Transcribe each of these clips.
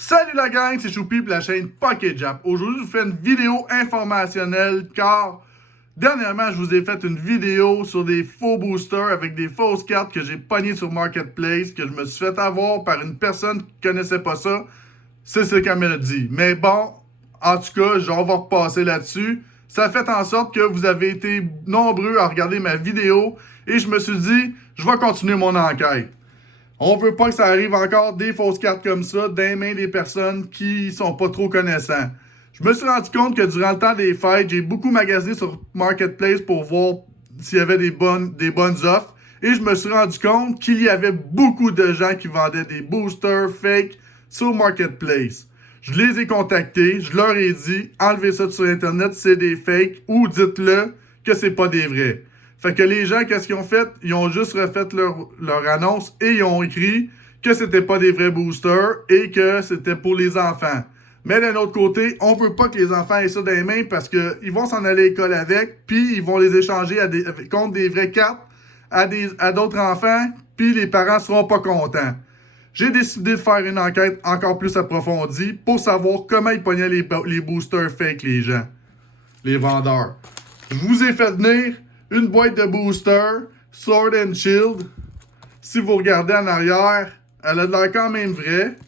Salut la gang, c'est Choupi pour la chaîne PokéJap. Aujourd'hui, je vous fais une vidéo informationnelle car dernièrement, je vous ai fait une vidéo sur des faux boosters avec des fausses cartes que j'ai pognées sur Marketplace, que je me suis fait avoir par une personne qui ne connaissait pas ça. C'est ce qu'elle m'a dit. Mais bon, en tout cas, on va repasser là-dessus. Ça a fait en sorte que vous avez été nombreux à regarder ma vidéo et je me suis dit, je vais continuer mon enquête. On veut pas que ça arrive encore des fausses cartes comme ça dans les mains des personnes qui sont pas trop connaissants. Je me suis rendu compte que durant le temps des fêtes, j'ai beaucoup magasiné sur Marketplace pour voir s'il y avait des bonnes offres. Et je me suis rendu compte qu'il y avait beaucoup de gens qui vendaient des boosters fake sur Marketplace. Je les ai contactés, je leur ai dit, enlevez ça sur Internet, c'est des fakes, ou dites-le que c'est pas des vrais. Fait que les gens, qu'est-ce qu'ils ont fait? Ils ont juste refait leur annonce et ils ont écrit que c'était pas des vrais boosters et que c'était pour les enfants. Mais d'un autre côté, on veut pas que les enfants aient ça dans les mains parce qu'ils vont s'en aller à l'école avec, puis ils vont les échanger contre des vraies cartes à d'autres enfants, puis les parents seront pas contents. J'ai décidé de faire une enquête encore plus approfondie pour savoir comment ils pognaient les boosters fake, les gens, les vendeurs. Je vous ai fait venir une boîte de booster, Sword and Shield. Si vous regardez en arrière, elle a de l'air quand même vraie.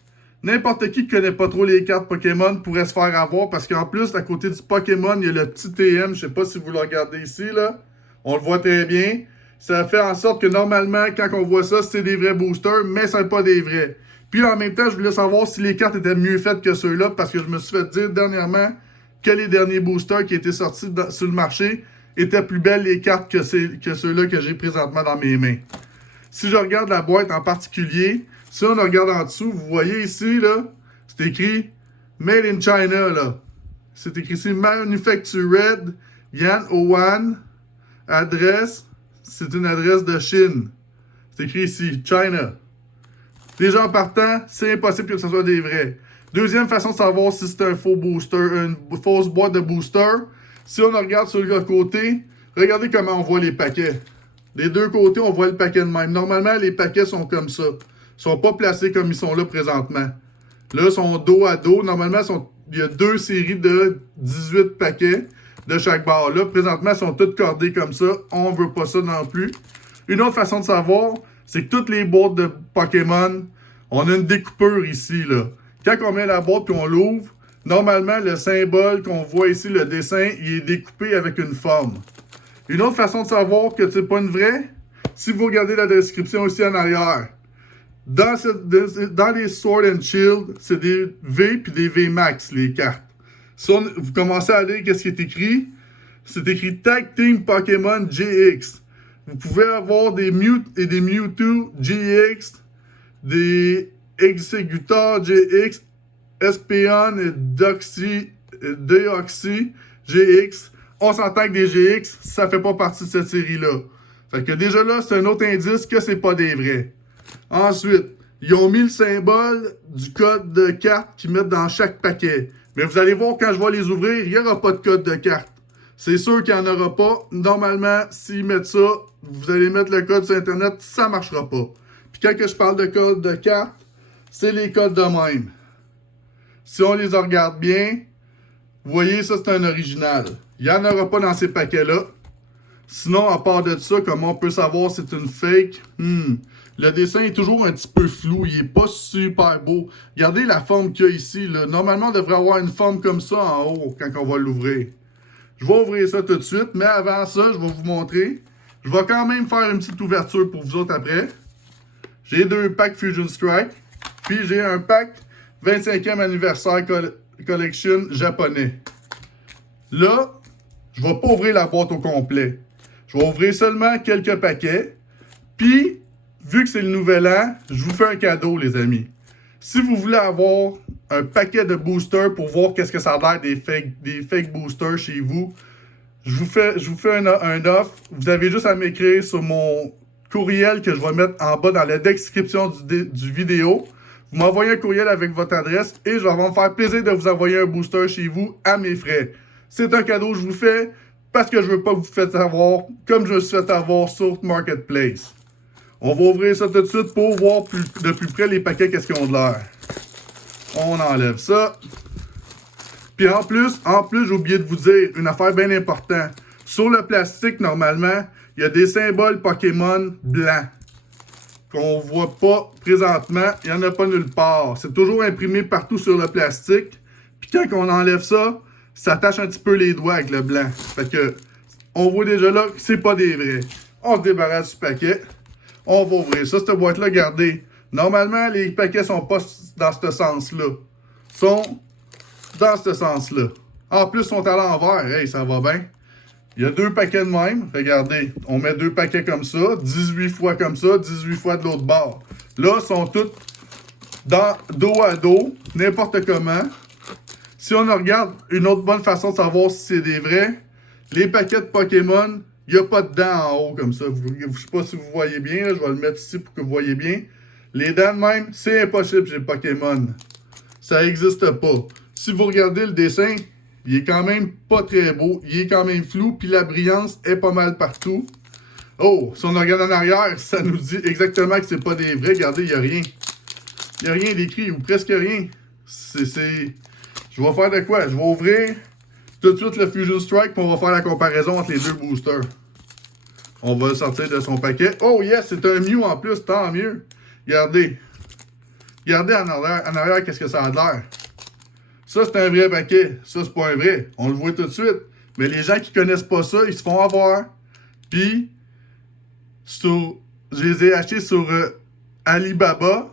N'importe qui connaît pas trop les cartes Pokémon pourrait se faire avoir parce qu'en plus, à côté du Pokémon, il y a le petit TM. Je sais pas si vous le regardez ici, là. On le voit très bien. Ça fait en sorte que normalement, quand on voit ça, c'est des vrais boosters, mais ce n'est pas des vrais. Puis en même temps, je voulais savoir si les cartes étaient mieux faites que ceux-là parce que je me suis fait dire dernièrement que les derniers boosters qui étaient sortis sur le marché étaient plus belles les cartes que ceux-là que j'ai présentement dans mes mains. Si je regarde la boîte en particulier, si on regarde en dessous, vous voyez ici, là, c'est écrit Made in China, là. C'est écrit ici Manufactured Yan Owan. Adresse, c'est une adresse de Chine. C'est écrit ici, China. Déjà en partant, c'est impossible que ce soit des vrais. Deuxième façon de savoir si c'est un faux booster, une fausse boîte de booster. Si on regarde sur le côté, regardez comment on voit les paquets. Les deux côtés, on voit le paquet de même. Normalement, les paquets sont comme ça. Ils ne sont pas placés comme ils sont là présentement. Là, ils sont dos à dos. Normalement, il y a deux séries de 18 paquets de chaque barre. Là, présentement, ils sont tous cordés comme ça. On ne veut pas ça non plus. Une autre façon de savoir, c'est que toutes les boîtes de Pokémon, on a une découpeur ici, là. Quand on met la boîte et on l'ouvre, normalement, le symbole qu'on voit ici, le dessin, il est découpé avec une forme. Une autre façon de savoir que c'est pas une vraie, si vous regardez la description ici en arrière, dans les Sword and Shield, c'est des V puis des V Max, les cartes. Si vous commencez à lire qu'est-ce qui est écrit, c'est écrit Tag Team Pokémon GX. Vous pouvez avoir des Mew et des Mewtwo GX, des Exeggutor GX, Espeon et Deoxy GX. On s'entend que des GX, ça fait pas partie de cette série-là. Fait que déjà là, c'est un autre indice que c'est pas des vrais. Ensuite, ils ont mis le symbole du code de carte qu'ils mettent dans chaque paquet. Mais vous allez voir, quand je vais les ouvrir, il n'y aura pas de code de carte. C'est sûr qu'il n'y en aura pas. Normalement, s'ils mettent ça, vous allez mettre le code sur Internet, ça ne marchera pas. Puis quand je parle de code de carte, c'est les codes de même. Si on les regarde bien, vous voyez, ça c'est un original. Il n'y en aura pas dans ces paquets-là. Sinon, à part de ça, comment on peut savoir si c'est une fake? Le dessin est toujours un petit peu flou. Il n'est pas super beau. Regardez la forme qu'il y a ici, là. Normalement, on devrait avoir une forme comme ça en haut quand on va l'ouvrir. Je vais ouvrir ça tout de suite, mais avant ça, je vais vous montrer. Je vais quand même faire une petite ouverture pour vous autres après. J'ai deux packs Fusion Strike. Puis j'ai un pack 25e anniversaire collection japonais. Là, je ne vais pas ouvrir la boîte au complet. Je vais ouvrir seulement quelques paquets. Puis, vu que c'est le nouvel an, je vous fais un cadeau, les amis. Si vous voulez avoir un paquet de boosters pour voir qu'est-ce que ça a l'air des fake boosters chez vous, je vous fais un offre. Vous avez juste à m'écrire sur mon courriel que je vais mettre en bas dans la description du vidéo. Vous m'envoyez un courriel avec votre adresse et je vais me faire plaisir de vous envoyer un booster chez vous à mes frais. C'est un cadeau que je vous fais parce que je ne veux pas que vous faites avoir comme je me suis fait avoir sur Marketplace. On va ouvrir ça tout de suite pour voir de plus près les paquets qu'est-ce qu'ils ont de l'air. On enlève ça. Puis en plus, j'ai oublié de vous dire une affaire bien importante. Sur le plastique, normalement, il y a des symboles Pokémon blancs qu'on voit pas présentement. Il n'y en a pas nulle part. C'est toujours imprimé partout sur le plastique. Puis quand on enlève ça, ça tache un petit peu les doigts avec le blanc. Fait que, on voit déjà là que c'est pas des vrais. On se débarrasse du paquet. On va ouvrir ça. Cette boîte-là, regardez. Normalement, les paquets sont pas dans ce sens-là. Sont dans ce sens-là. En plus, ils sont à l'envers. Hey, ça va bien. Il y a 2 paquets de même. Regardez, on met 2 paquets comme ça, 18 fois comme ça, 18 fois de l'autre bord. Là, ils sont tous dans dos à dos, n'importe comment. Si on regarde une autre bonne façon de savoir si c'est des vrais, les paquets de Pokémon, il n'y a pas de dents en haut comme ça. Je ne sais pas si vous voyez bien, là, je vais le mettre ici pour que vous voyez bien. Les dents de même, c'est impossible chez Pokémon. Ça n'existe pas. Si vous regardez le dessin, il est quand même pas très beau. Il est quand même flou. Puis la brillance est pas mal partout. Oh, si on regarde en arrière, ça nous dit exactement que c'est pas des vrais. Regardez, il n'y a rien. Il n'y a rien d'écrit ou presque rien. Je vais faire de quoi? Je vais ouvrir tout de suite le Fusion Strike puis on va faire la comparaison entre les 2 boosters. On va le sortir de son paquet. Oh yes, c'est un Mew en plus, tant mieux. Regardez. Regardez en arrière qu'est-ce que ça a l'air. Ça, c'est un vrai paquet. Ça, c'est pas un vrai. On le voit tout de suite. Mais les gens qui connaissent pas ça, ils se font avoir. Puis, je les ai achetés sur Alibaba.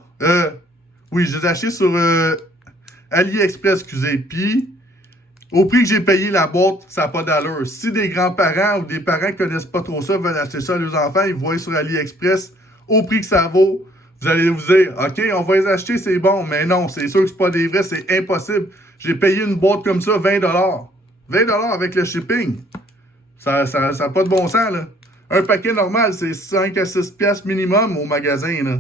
Oui, je les ai achetés sur AliExpress, excusez. Puis, au prix que j'ai payé la boîte, ça n'a pas d'allure. Si des grands-parents ou des parents qui connaissent pas trop ça veulent acheter ça à leurs enfants, ils voient sur AliExpress au prix que ça vaut. Vous allez vous dire, OK, on va les acheter, c'est bon. Mais non, c'est sûr que c'est pas des vrais, c'est impossible. J'ai payé une boîte comme ça, 20$. 20$ avec le shipping. Ça n'a pas de bon sens, là. Un paquet normal, c'est 5 à 6 piastres minimum au magasin, là.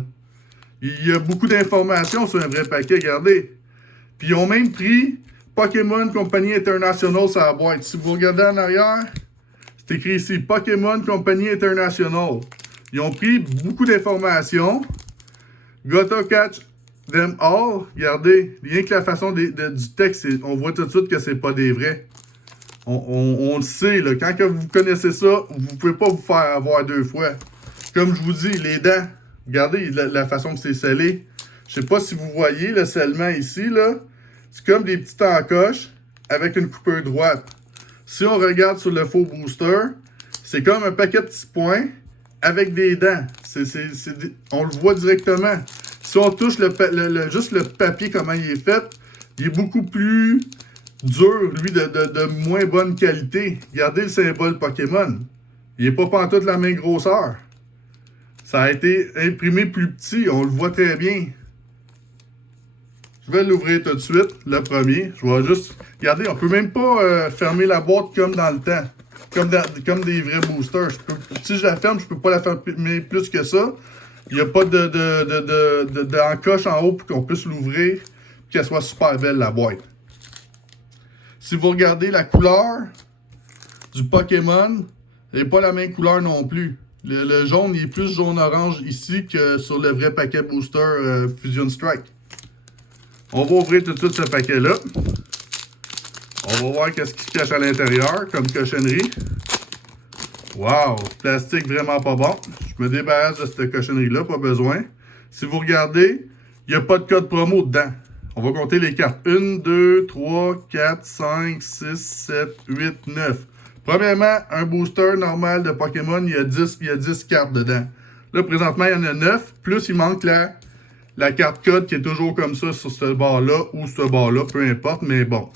Il y a beaucoup d'informations sur un vrai paquet, regardez. Puis ils ont même pris Pokémon Company International sur la boîte. Si vous regardez en arrière, c'est écrit ici, Pokémon Company International. Ils ont pris beaucoup d'informations. Gotta catch them all. Regardez, rien que la façon du texte, on voit tout de suite que c'est pas des vrais. On le sait, là. Quand que vous connaissez ça, vous pouvez pas vous faire avoir 2 fois. Comme je vous dis, les dents. Regardez la façon que c'est scellé. Je sais pas si vous voyez le scellement ici, là. C'est comme des petites encoches avec une coupure droite. Si on regarde sur le faux booster, c'est comme un paquet de petits points avec des dents. On le voit directement. Si on touche juste le papier, comment il est fait, il est beaucoup plus dur, lui, de moins bonne qualité. Regardez le symbole Pokémon. Il n'est pas pantoute de la même grosseur. Ça a été imprimé plus petit, on le voit très bien. Je vais l'ouvrir tout de suite, le premier. Je vais juste... Regardez, on peut même pas fermer la boîte comme dans le temps. Comme des vrais boosters. Si je la ferme, je peux pas la fermer plus que ça. Il n'y a pas d'encoche en haut pour qu'on puisse l'ouvrir et qu'elle soit super belle, la boîte. Si vous regardez la couleur du Pokémon, elle n'est pas la même couleur non plus. Le jaune, il est plus jaune-orange ici que sur le vrai paquet booster Fusion Strike. On va ouvrir tout de suite ce paquet-là. On va voir qu'est-ce qui se cache à l'intérieur comme cochonnerie. Wow! Plastique vraiment pas bon. Je me débarrasse de cette cochonnerie-là, pas besoin. Si vous regardez, il n'y a pas de code promo dedans. On va compter les cartes. 1, 2, 3, 4, 5, 6, 7, 8, 9. Premièrement, un booster normal de Pokémon, il y a 10 cartes dedans. Là, présentement, il y en a 9. Plus, il manque la carte code qui est toujours comme ça sur ce bord-là ou ce bord-là, peu importe, mais bon.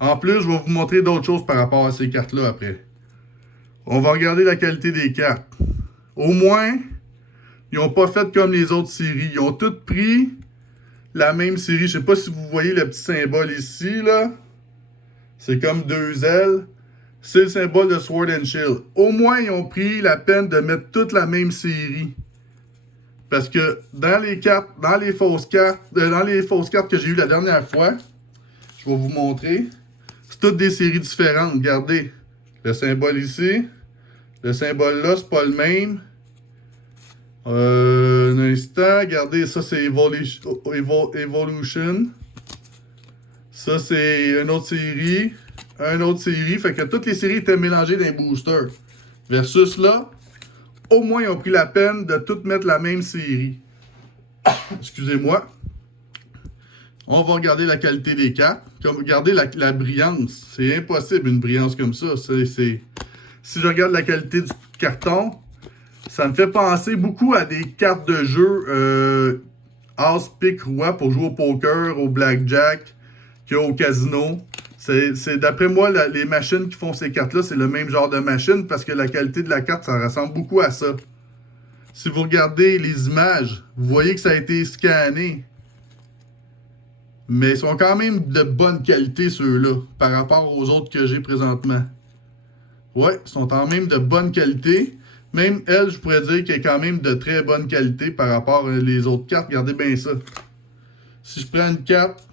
En plus, je vais vous montrer d'autres choses par rapport à ces cartes-là après. On va regarder la qualité des cartes. Au moins, ils n'ont pas fait comme les autres séries. Ils ont toutes pris la même série. Je ne sais pas si vous voyez le petit symbole ici, là. C'est comme 2 ailes. C'est le symbole de Sword and Shield. Au moins, ils ont pris la peine de mettre toute la même série. Parce que dans les fausses cartes que j'ai eues la dernière fois, je vais vous montrer. C'est toutes des séries différentes. Regardez. Le symbole ici. Le symbole là, c'est pas le même. Un instant, regardez, ça c'est Evolution. Ça c'est une autre série. Une autre série. Fait que toutes les séries étaient mélangées dans les boosters. Versus là, au moins ils ont pris la peine de toutes mettre la même série. Excusez-moi. On va regarder la qualité des cartes. Comme, regardez la brillance. C'est impossible une brillance comme ça. Si je regarde la qualité du carton, ça me fait penser beaucoup à des cartes de jeu As, Pique, Roi pour jouer au poker, au blackjack, qu'il y a au casino. C'est d'après moi, les machines qui font ces cartes-là, c'est le même genre de machine parce que la qualité de la carte, ça ressemble beaucoup à ça. Si vous regardez les images, vous voyez que ça a été scanné. Mais ils sont quand même de bonne qualité, ceux-là, par rapport aux autres que j'ai présentement. Ouais, ils sont quand même de bonne qualité. Même elle, je pourrais dire qu'elle est quand même de très bonne qualité par rapport aux autres cartes. Regardez bien ça. Si je prends une carte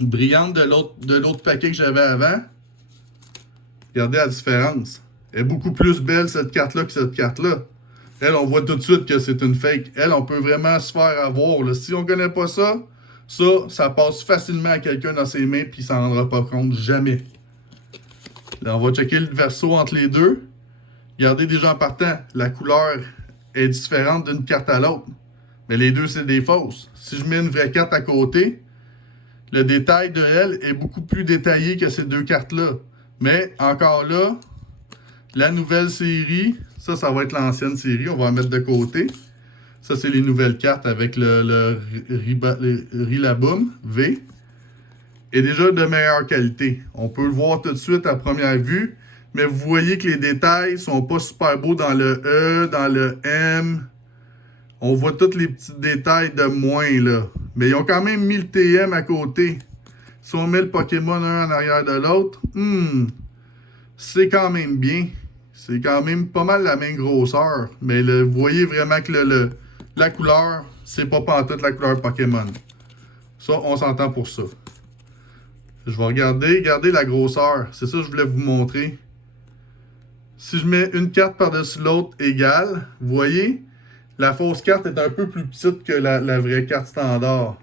brillante de l'autre paquet que j'avais avant, regardez la différence. Elle est beaucoup plus belle, cette carte-là, que cette carte-là. Elle, on voit tout de suite que c'est une fake. Elle, on peut vraiment se faire avoir. Là. Si on ne connaît pas ça, ça passe facilement à quelqu'un dans ses mains puis il s'en rendra pas compte jamais. Là, on va checker le verso entre les deux. Regardez déjà en partant, la couleur est différente d'une carte à l'autre. Mais les deux, c'est des fausses. Si je mets une vraie carte à côté, le détail de elle est beaucoup plus détaillé que ces deux cartes-là. Mais encore là, la nouvelle série, ça va être l'ancienne série. On va la mettre de côté. Ça, c'est les nouvelles cartes avec le Rillaboom V. Et déjà de meilleure qualité. On peut le voir tout de suite à première vue. Mais vous voyez que les détails sont pas super beaux dans le E, dans le M. On voit tous les petits détails de moins, là. Mais ils ont quand même mis le TM à côté. Si on met le Pokémon un en arrière de l'autre, c'est quand même bien. C'est quand même pas mal la même grosseur. Mais vous voyez vraiment que la couleur, c'est pas pantoute la couleur Pokémon. Ça, on s'entend pour ça. Je vais regarder la grosseur. C'est ça que je voulais vous montrer. Si je mets une carte par-dessus l'autre égale, vous voyez, la fausse carte est un peu plus petite que la vraie carte standard.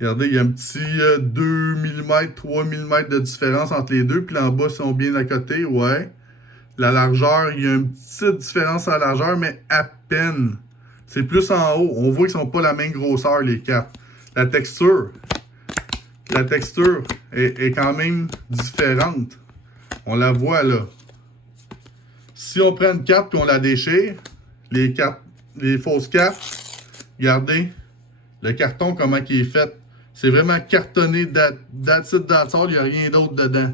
Regardez, il y a un petit 2 mm, 3 mm de différence entre les deux. Puis là en bas, ils sont bien à côté, ouais. La largeur, il y a une petite différence en largeur, mais à peine. C'est plus en haut. On voit qu'ils ne sont pas la même grosseur, les cartes. La texture est quand même différente. On la voit là. Si on prend une carte et on la déchire, les fausses cartes, regardez le carton, comment il est fait. C'est vraiment cartonné d'acide il n'y a rien d'autre dedans.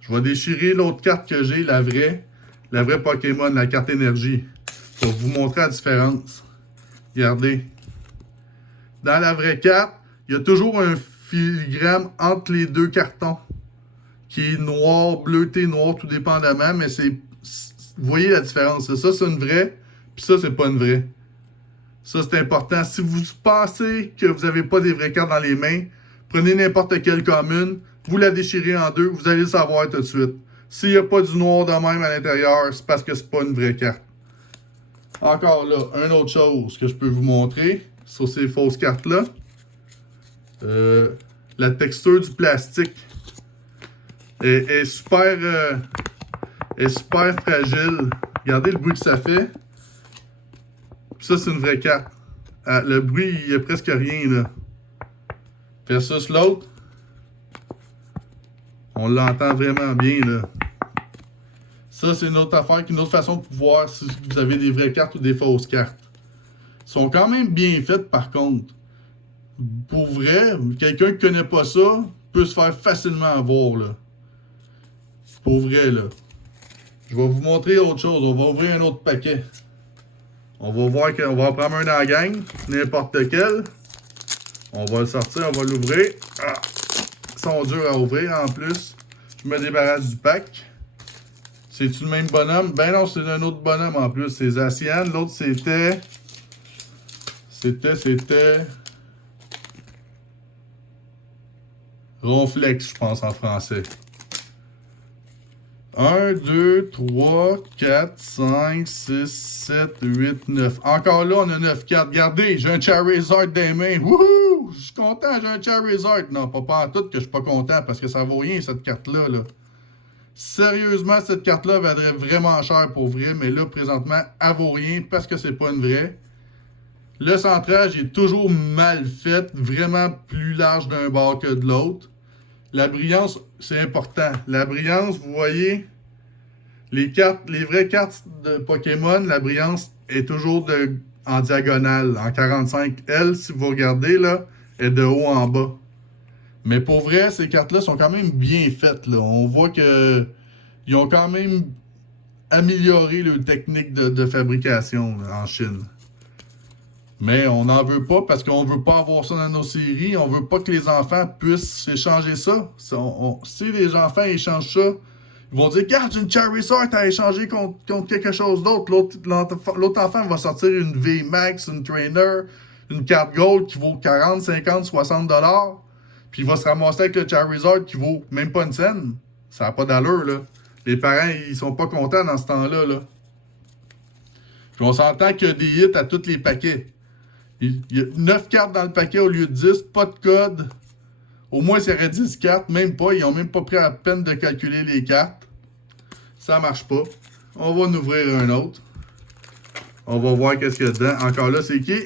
Je vais déchirer l'autre carte que j'ai, la vraie Pokémon, la carte énergie, pour vous montrer la différence. Regardez. Dans la vraie carte, il y a toujours un filigrane entre les deux cartons, qui est noir, bleuté, noir, tout dépendamment, mais vous voyez la différence. Ça, c'est une vraie, puis ça, c'est pas une vraie. Ça, c'est important. Si vous pensez que vous n'avez pas des vraies cartes dans les mains, prenez n'importe quelle commune, vous la déchirez en deux, vous allez le savoir tout de suite. S'il n'y a pas du noir de même à l'intérieur, c'est parce que c'est pas une vraie carte. Encore là, une autre chose que je peux vous montrer sur ces fausses cartes-là. La texture du plastique est super fragile. Regardez le bruit que ça fait. Puis ça, c'est une vraie carte. Le bruit, il n'y a presque rien, là. Versus l'autre, on l'entend vraiment bien, là. Ça, c'est une autre affaire, une autre façon de voir si vous avez des vraies cartes ou des fausses cartes. Ils sont quand même bien faites, par contre. Pour vrai, quelqu'un qui ne connaît pas ça peut se faire facilement avoir, là. Pour vrai, là. Je vais vous montrer autre chose. On va ouvrir un autre paquet. On va voir qu'on va en prendre un dans la gang. N'importe quel. On va le sortir, on va l'ouvrir. Ah, ils sont durs à ouvrir en plus. Je me débarrasse du pack. C'est-tu le même bonhomme? Ben non, c'est un autre bonhomme en plus. C'est Zacian. L'autre, c'était... Ronflex, je pense, en français. 1, 2, 3, 4, 5, 6, 7, 8, 9. Encore là, on a 9 cartes. Regardez, j'ai un Charizard des mains. Wouhou! Je suis content, j'ai un Charizard. Non, pas en tout que je suis pas content parce que ça vaut rien, cette carte-là. Là. Sérieusement, cette carte-là vaudrait vraiment cher pour vrai, mais là, présentement, elle vaut rien parce que c'est pas une vraie. Le centrage est toujours mal fait, vraiment plus large d'un bord que de l'autre. La brillance, c'est important. La brillance, vous voyez, les vraies cartes de Pokémon, la brillance est toujours en diagonale, en 45. Elle, si vous regardez, là, est de haut en bas. Mais pour vrai, ces cartes-là sont quand même bien faites. Là. On voit que ils ont quand même amélioré leur technique de fabrication là, en Chine. Mais on n'en veut pas parce qu'on veut pas avoir ça dans nos séries. On veut pas que les enfants puissent échanger ça. Si les enfants échangent ça, ils vont dire « Regarde, j'ai une Charizard, t'as échangé contre quelque chose d'autre. » L'autre enfant va sortir une VMAX, une Trainer, une carte Gold qui vaut 40, 50, 60 $. Puis il va se ramasser avec le Charizard qui vaut même pas une scène. Ça n'a pas d'allure, là. Les parents, ils sont pas contents dans ce temps-là, là. Puis on s'entend qu'il y a des hits à tous les paquets. Il y a 9 cartes dans le paquet au lieu de 10, pas de code. Au moins, s'il y aurait 10 cartes, même pas. Ils n'ont même pas pris la peine de calculer les cartes. Ça marche pas. On va en ouvrir un autre. On va voir qu'est-ce qu'il y a dedans. Encore là, c'est qui?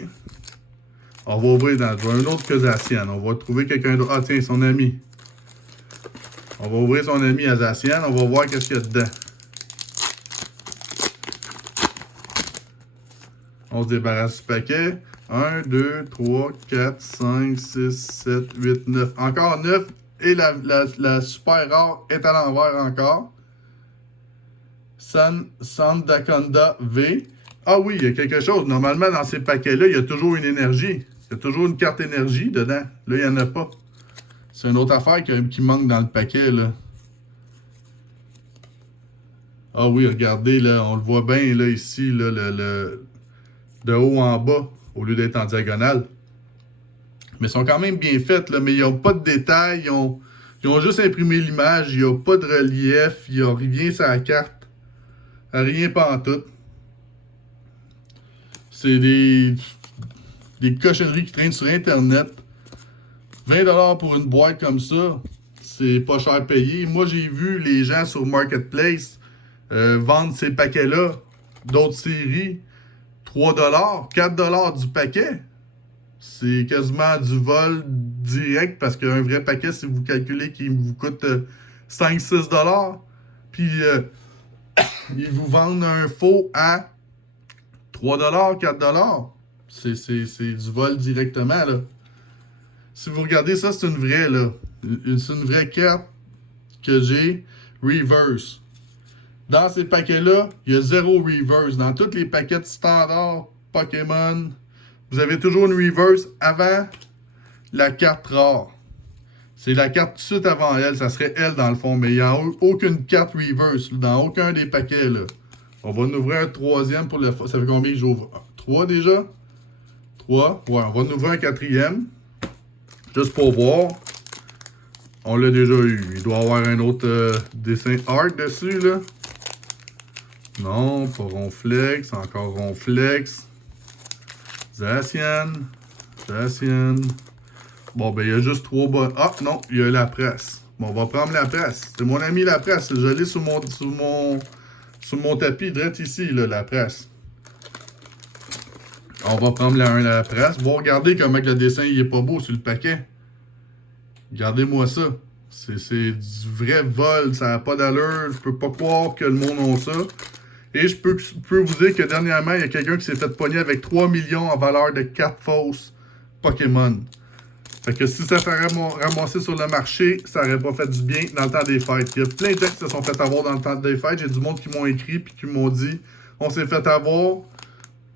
On va ouvrir dans un autre que Zacian. On va trouver quelqu'un d'autre. Ah, tiens, son ami. On va ouvrir son ami à Zacian. On va voir qu'est-ce qu'il y a dedans. On se débarrasse du paquet. 1, 2, 3, 4, 5, 6, 7, 8, 9. Encore 9. Et la super rare est à l'envers encore. Sandaconda V. Ah oui, il y a quelque chose. Normalement, dans ces paquets-là, il y a toujours une énergie. Il y a toujours une carte énergie dedans. Là, il n'y en a pas. C'est une autre affaire qui manque dans le paquet, là. Ah oui, regardez, là, on le voit bien, là, ici, là, de haut en bas, au lieu d'être en diagonale. Mais ils sont quand même bien faites, là, mais ils n'ont pas de détails, ils ont juste imprimé l'image, il n'y a pas de relief, il n'y a rien sur la carte. Rien pantoute. C'est des cochonneries qui traînent sur Internet. 20 $ pour une boîte comme ça, c'est pas cher payé. Moi, j'ai vu les gens sur Marketplace vendre ces paquets-là, d'autres séries, 3 $, 4 $ du paquet. C'est quasiment du vol direct parce qu'un vrai paquet, si vous calculez qu'il vous coûte 5-6 $, puis ils vous vendent un faux à 3 $, 4 $. C'est du vol directement, là. Si vous regardez ça, c'est une vraie, là. C'est une vraie carte que j'ai reverse. Dans ces paquets-là, il y a 0 reverse. Dans tous les paquets standards Pokémon, vous avez toujours une reverse avant la carte rare. C'est la carte tout de suite avant elle. Ça serait elle, dans le fond. Mais il n'y a aucune carte reverse dans aucun des paquets, là. On va en ouvrir un troisième pour le... Ça fait combien que j'ouvre? 3 déjà? 3. Ouais, on va en ouvrir un quatrième. Juste pour voir. On l'a déjà eu. Il doit y avoir un autre dessin art dessus, là. Non, pas Ronflex. Encore Ronflex. Zacian. Bon, ben, il y a juste 3 bonnes. Ah, non, il y a la presse. Bon, on va prendre la presse. C'est mon ami la presse. Je l'ai sur mon tapis, direct ici, là, la presse. On va prendre la presse. Bon, regardez comment le dessin il est pas beau sur le paquet. Regardez-moi ça. C'est du vrai vol. Ça n'a pas d'allure. Je peux pas croire que le monde a ça. Et je peux vous dire que dernièrement, il y a quelqu'un qui s'est fait pogner avec 3 millions en valeur de 4 fausses Pokémon. Fait que si ça s'est ramassé sur le marché, ça n'aurait pas fait du bien dans le temps des fêtes. Il y a plein de gens qui se sont fait avoir dans le temps des fêtes. J'ai du monde qui m'ont écrit et qui m'ont dit on s'est fait avoir.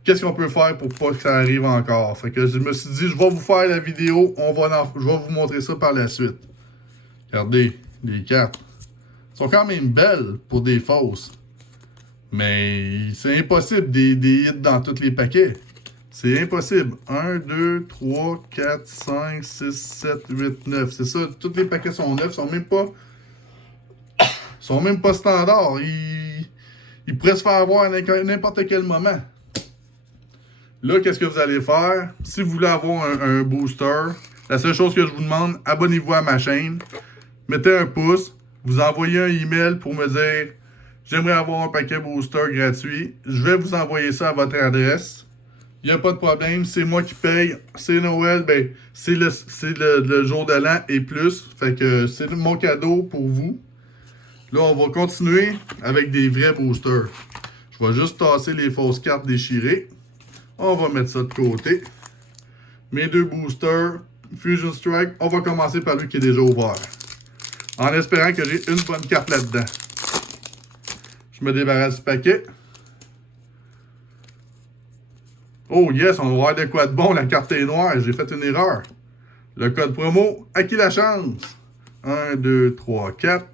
Qu'est-ce qu'on peut faire pour pas que ça arrive encore? Fait que je me suis dit, je vais vous faire la vidéo. Je vais vous montrer ça par la suite. Regardez, les cartes. Elles sont quand même belles pour des fausses. Mais c'est impossible des hits dans tous les paquets. C'est impossible. 1, 2, 3, 4, 5, 6, 7, 8, 9. C'est ça. Tous les paquets sont neufs. Ils sont même pas sont même pas standards. Ils pourraient se faire avoir à n'importe quel moment. Là, qu'est-ce que vous allez faire? Si vous voulez avoir un booster, la seule chose que je vous demande, abonnez-vous à ma chaîne, mettez un pouce, vous envoyez un email pour me dire « J'aimerais avoir un paquet booster gratuit. » Je vais vous envoyer ça à votre adresse. Il n'y a pas de problème, c'est moi qui paye. C'est Noël, ben, c'est le jour de l'an et plus. Fait que c'est mon cadeau pour vous. Là, on va continuer avec des vrais boosters. Je vais juste tasser les fausses cartes déchirées. On va mettre ça de côté. Mes deux boosters, Fusion Strike, on va commencer par lui qui est déjà ouvert. En espérant que j'ai une bonne carte là-dedans. Je me débarrasse du paquet. Oh yes, on va voir de quoi de bon, la carte est noire, j'ai fait une erreur. Le code promo, à qui la chance? 1, 2, 3, 4.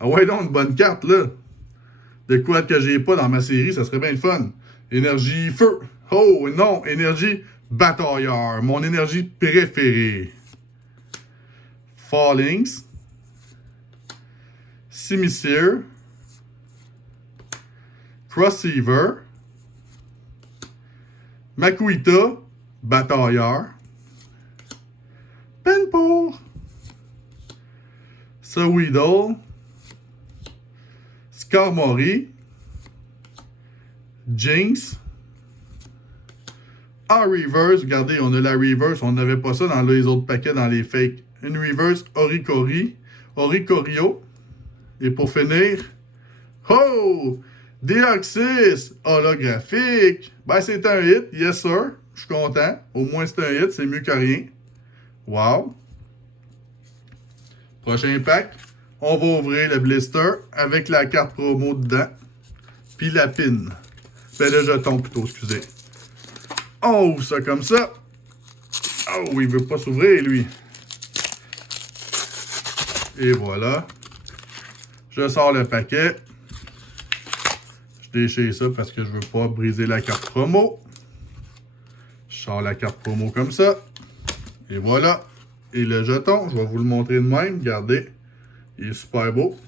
Ah ouais donc, une bonne carte là. De quoi que j'ai pas dans ma série, ça serait bien le fun. Énergie feu. Oh non, énergie batailleur, mon énergie préférée. Fallings. Simisear. Crosseaver. Makuita, batailleur. Penpool. Seweedle. Skarmory. Jinx. En reverse, regardez, on a la reverse, on n'avait pas ça dans les autres paquets, dans les fakes. Une reverse Oricorio. Et pour finir, oh! Deoxys holographique. Ben, c'est un hit, yes sir. Je suis content. Au moins, c'est un hit, c'est mieux que rien. Wow. Prochain pack, on va ouvrir le blister avec la carte promo dedans. Puis la pin. Ben, le jeton plutôt, excusez. On ouvre ça comme ça. Oh, il veut pas s'ouvrir, lui. Et voilà. Je sors le paquet. Je déchire ça parce que je veux pas briser la carte promo. Je sors la carte promo comme ça. Et voilà. Et le jeton, je vais vous le montrer de même. Regardez. Il est super beau.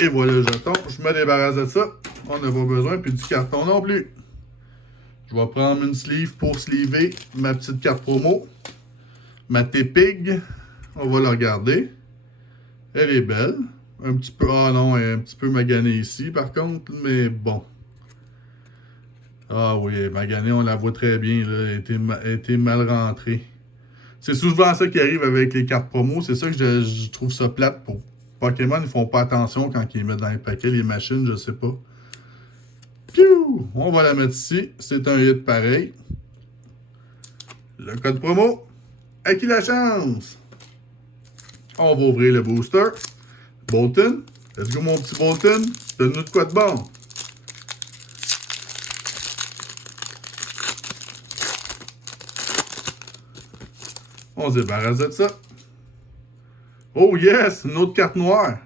Et voilà le jeton. Je me débarrasse de ça. On n'a pas besoin. Puis du carton non plus. Je vais prendre une sleeve pour sleever ma petite carte promo. Ma Tepig. On va la regarder. Elle est belle. Un petit peu... Ah non, elle est un petit peu maganée ici par contre. Mais bon. Ah oui, maganée, on la voit très bien. Là. Elle était mal rentrée. C'est souvent ça qui arrive avec les cartes promo. C'est ça que je trouve ça plate pour Pokémon. Ils font pas attention quand ils mettent dans les paquets, les machines, je sais pas. Piou! On va la mettre ici. C'est un hit pareil. Le code promo. À qui la chance? On va ouvrir le booster. Bolton. Let's go mon petit Bolton. Donne-nous de quoi de bon. On se débarrasse de ça. Oh yes! Une autre carte noire.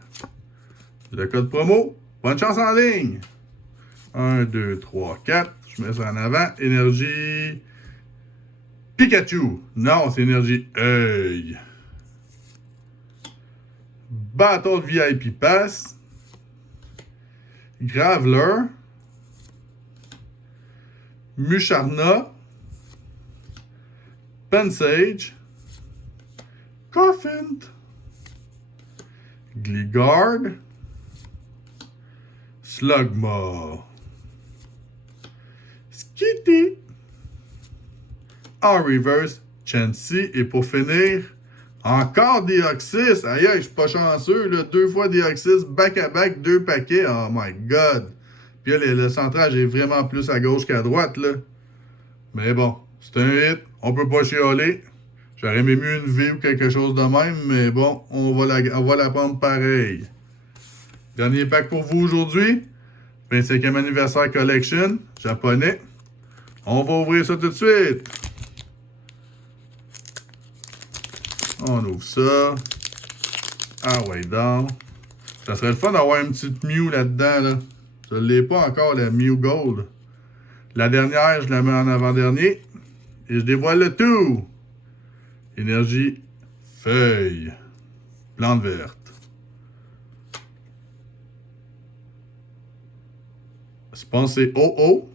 Le code promo. Bonne chance en ligne. 1, 2, 3, 4. Je mets ça en avant. Énergie... Pikachu. Non, c'est énergie œil. Battle VIP Pass. Graveler. Musharna. Pensage. Coffin. Gliggard. Slugma. Skitty. En reverse, Chansey. Et pour finir, encore Deoxys. Aïe, je suis pas chanceux. Là. 2 fois Deoxys, back-à-back, 2 paquets. Oh my god. Puis là, le centrage est vraiment plus à gauche qu'à droite. Là. Mais bon, c'est un hit. On peut pas chialer. J'aurais aimé mieux une V ou quelque chose de même. Mais bon, on va la prendre pareil. Dernier pack pour vous aujourd'hui. 25e anniversaire collection. Japonais. On va ouvrir ça tout de suite. On ouvre ça. Ah ouais, donc. Ça serait le fun d'avoir une petite Mew là-dedans. Là. Je ne l'ai pas encore, la Mew Gold. La dernière, je la mets en avant-dernier. Et je dévoile le tout. Énergie feuille. Plante verte. Je pense que c'est OO.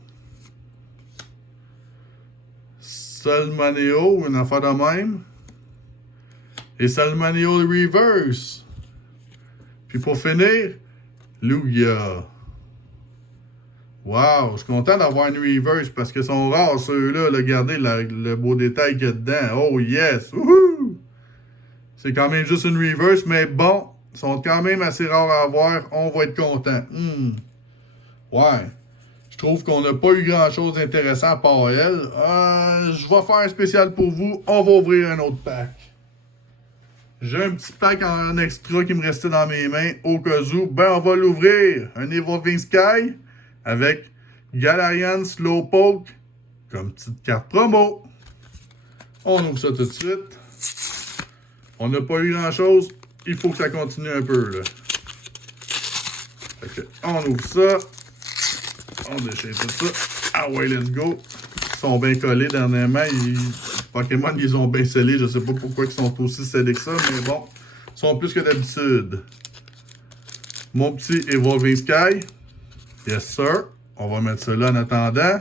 Salmaneo, une affaire de même. Et Salmaneo Reverse. Puis pour finir, Lugia. Wow, je suis content d'avoir une reverse parce qu'ils sont rares ceux-là. Regardez le beau détail qu'il y a dedans. Oh yes! Wouhou! C'est quand même juste une reverse, mais bon, ils sont quand même assez rares à avoir. On va être content. Ouais. Je trouve qu'on n'a pas eu grand-chose d'intéressant à part elle. Je vais faire un spécial pour vous. On va ouvrir un autre pack. J'ai un petit pack en extra qui me restait dans mes mains. Au cas où, on va l'ouvrir. Un Evolving Sky avec Galarian Slowpoke comme petite carte promo. On ouvre ça tout de suite. On n'a pas eu grand-chose. Il faut que ça continue un peu, là. Fait que on ouvre ça. On déchire tout ça. Ah ouais, let's go. Ils sont bien collés dernièrement. Pokémon, ils ont bien scellé. Je sais pas pourquoi ils sont aussi scellés que ça, mais bon. Ils sont plus que d'habitude. Mon petit Evolving Sky. Yes, sir. On va mettre ça là en attendant.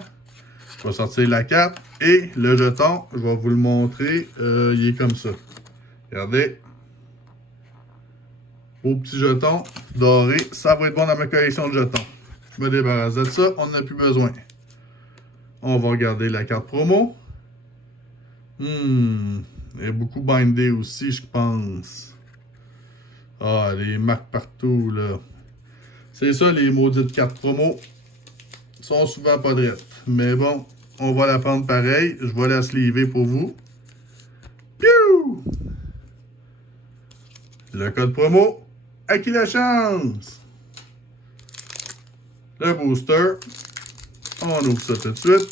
Je vais sortir la carte. Et le jeton, je vais vous le montrer. Il est comme ça. Regardez. Beau petit jeton doré. Ça va être bon dans ma collection de jetons. Je me débarrasse de ça. On n'a plus besoin. On va regarder la carte promo. Il y a beaucoup bindé aussi, je pense. Ah, les marques partout, là. C'est ça, les maudites cartes promo. Sont souvent pas drettes. Mais bon, on va la prendre pareil. Je vais la sliver pour vous. Piou! Le code promo. À qui la chance? Le booster. On ouvre ça tout de suite.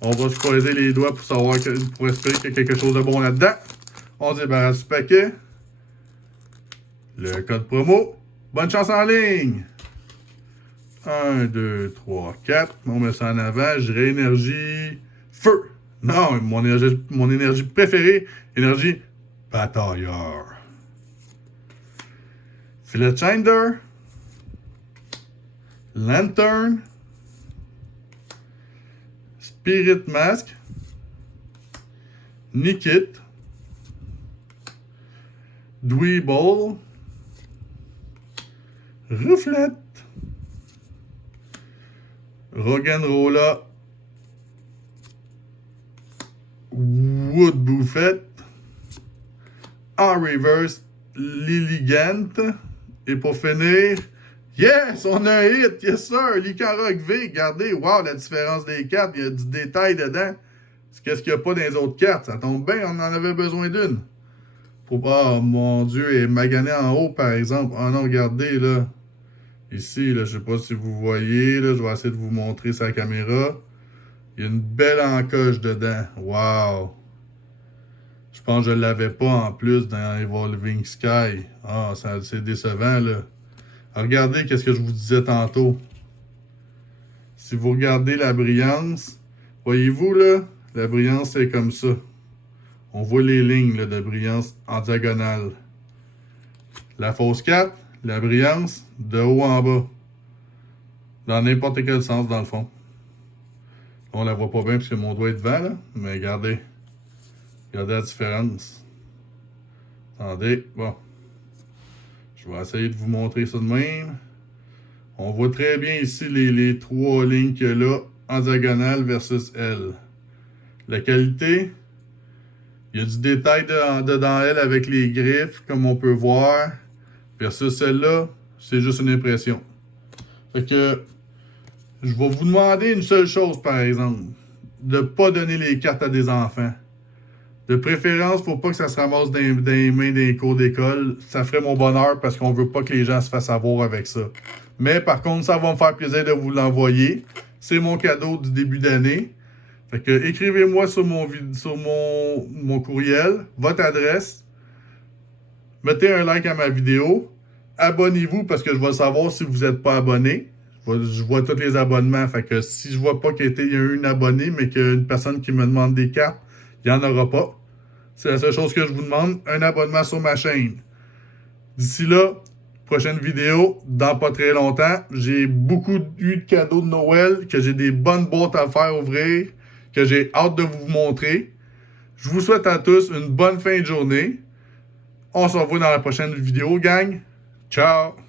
On va se croiser les doigts pour savoir pour espérer qu'il y a quelque chose de bon là-dedans. On se débarrasse du paquet. Le code promo. Bonne chance en ligne! 1, 2, 3, 4. On met ça en avant. Je dirais énergie feu. Non, mon énergie préférée, énergie batailleur. Fletchinder. Lantern. Spirit Mask. Nickit. Dweeble. Rufflet. Roggenrola. Wood Buffet. En reverse, Lilligant. Et pour finir, yes, on a un hit, yes sir, Lycanroc V. Regardez, wow, la différence des cartes, il y a du détail dedans. Qu'est-ce qu'il n'y a pas dans les autres cartes? Ça tombe bien, on en avait besoin d'une. Oh mon Dieu, et magané en haut par exemple. Ah non, regardez là. Ici, là, je ne sais pas si vous voyez, là, je vais essayer de vous montrer sa caméra. Il y a une belle encoche dedans. Wow! Je pense que je ne l'avais pas en plus dans Evolving Sky. Ah, c'est décevant, là. Regardez qu'est-ce que je vous disais tantôt. Si vous regardez la brillance, voyez-vous, là, la brillance, c'est comme ça. On voit les lignes là, de brillance en diagonale. La fausse 4, la brillance, de haut en bas. Dans n'importe quel sens, dans le fond. On la voit pas bien parce que mon doigt est devant, là. Mais regardez. Regardez la différence. Attendez. Bon. Je vais essayer de vous montrer ça de même. On voit très bien ici les trois lignes qu'il y a là en diagonale versus elle. La qualité, il y a du détail dedans elle avec les griffes, comme on peut voir. Versus celle-là, c'est juste une impression. Fait que, je vais vous demander une seule chose, par exemple. De ne pas donner les cartes à des enfants. De préférence, faut pas que ça se ramasse dans les mains des cours d'école. Ça ferait mon bonheur parce qu'on veut pas que les gens se fassent avoir avec ça. Mais par contre, ça va me faire plaisir de vous l'envoyer. C'est mon cadeau du début d'année. Fait que écrivez-moi sur mon courriel, votre adresse. Mettez un like à ma vidéo. Abonnez-vous parce que je vais savoir si vous n'êtes pas abonné. Je vois tous les abonnements. Fait que si je vois pas qu'il y a eu un abonné, mais qu'il y a une personne qui me demande des cartes, il n'y en aura pas. C'est la seule chose que je vous demande. Un abonnement sur ma chaîne. D'ici là, Prochaine vidéo, dans pas très longtemps. J'ai beaucoup eu de cadeaux de Noël, que j'ai des bonnes boîtes à faire ouvrir, que j'ai hâte de vous montrer. Je vous souhaite à tous une bonne fin de journée. On se revoit dans la prochaine vidéo, gang. Ciao!